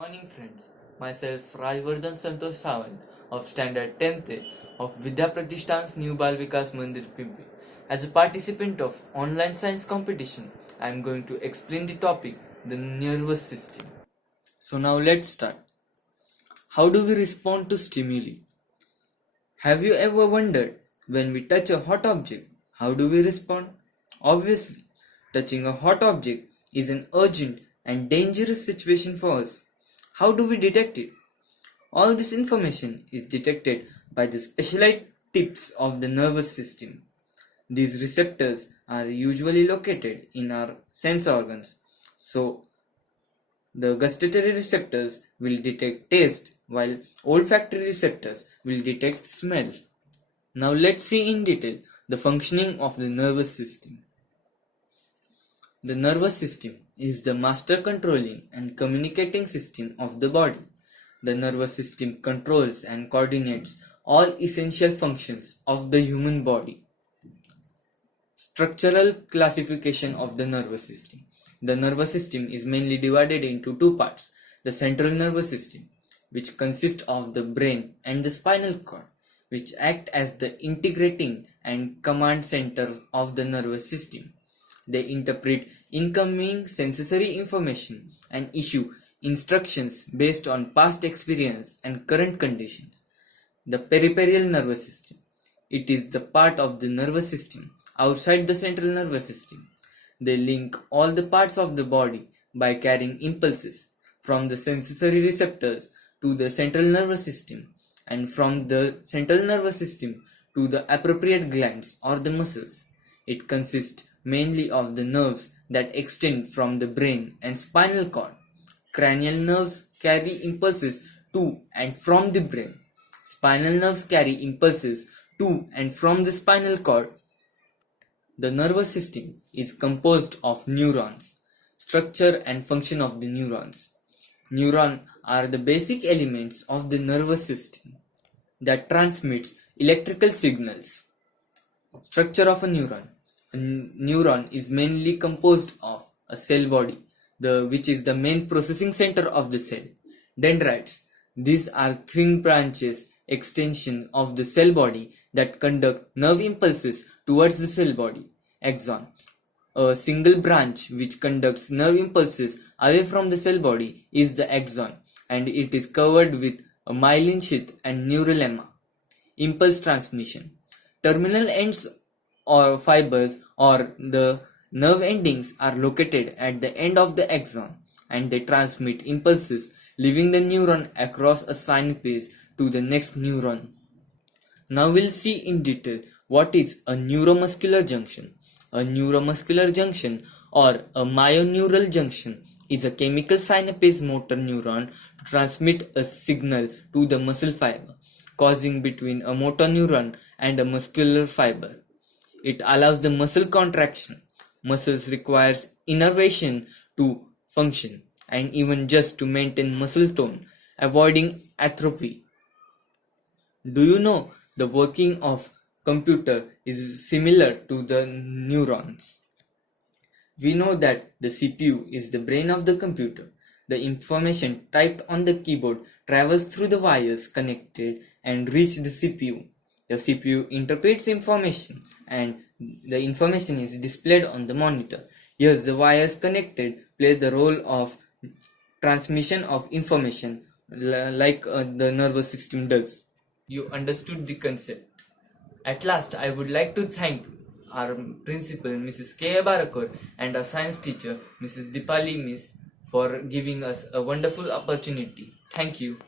Morning friends, myself Rajvardhan Sawant of Standard 10th of Vidya Pratishthan's New Bal Vikas Mandir Pimpli. As a participant of online science competition, I am going to explain the topic, the nervous system. So now let's start. How do we respond to stimuli? Have you ever wondered, when we touch a hot object, how do we respond? Obviously, touching a hot object is an urgent and dangerous situation for us. How do we detect it? All this information is detected by the specialized tips of the nervous system. These receptors are usually located in our sense organs. So, the gustatory receptors will detect taste while olfactory receptors will detect smell. Now let's see in detail the functioning of the nervous system. The nervous system is the master controlling and communicating system of the body. The nervous system controls and coordinates all essential functions of the human body. Structural classification of the nervous system. The nervous system is mainly divided into two parts. The central nervous system, which consists of the brain and the spinal cord, which act as the integrating and command center of the nervous system. They interpret incoming sensory information and issue instructions based on past experience and current conditions. The peripheral nervous system. It is the part of the nervous system outside the central nervous system. They link all the parts of the body by carrying impulses from the sensory receptors to the central nervous system and from the central nervous system to the appropriate glands or the muscles. It consists mainly of the nerves that extend from the brain and spinal cord. Cranial nerves carry impulses to and from the brain. Spinal nerves carry impulses to and from the spinal cord. The nervous system is composed of neurons. Structure and function of the neurons. Neurons are the basic elements of the nervous system that transmits electrical signals. Structure of a neuron. A neuron is mainly composed of a cell body, which is the main processing center of the cell. Dendrites. These are thin branches, extension of the cell body that conduct nerve impulses towards the cell body. Axon. A single branch which conducts nerve impulses away from the cell body is the axon, and it is covered with a myelin sheath and neural lemma. Impulse transmission. Terminal ends or fibers or the nerve endings are located at the end of the axon, and they transmit impulses leaving the neuron across a synapse to the next neuron. Now we'll see in detail what is a neuromuscular junction. A neuromuscular junction or a myoneural junction is a chemical synapse motor neuron to transmit a signal to the muscle fiber, causing between a motor neuron and a muscular fiber. It allows the muscle contraction. Muscles requires innervation to function and even just to maintain muscle tone, avoiding atrophy. Do you know the working of computer is similar to the neurons? We know that the CPU is the brain of the computer. The information typed on the keyboard travels through the wires connected and reach the CPU. The CPU interprets information and the information is displayed on the monitor. Yes, the wires connected play the role of transmission of information like the nervous system does. You understood the concept. At last, I would like to thank our principal, Mrs. K. Barakor, and our science teacher, Mrs. Dipali Miss, for giving us a wonderful opportunity. Thank you.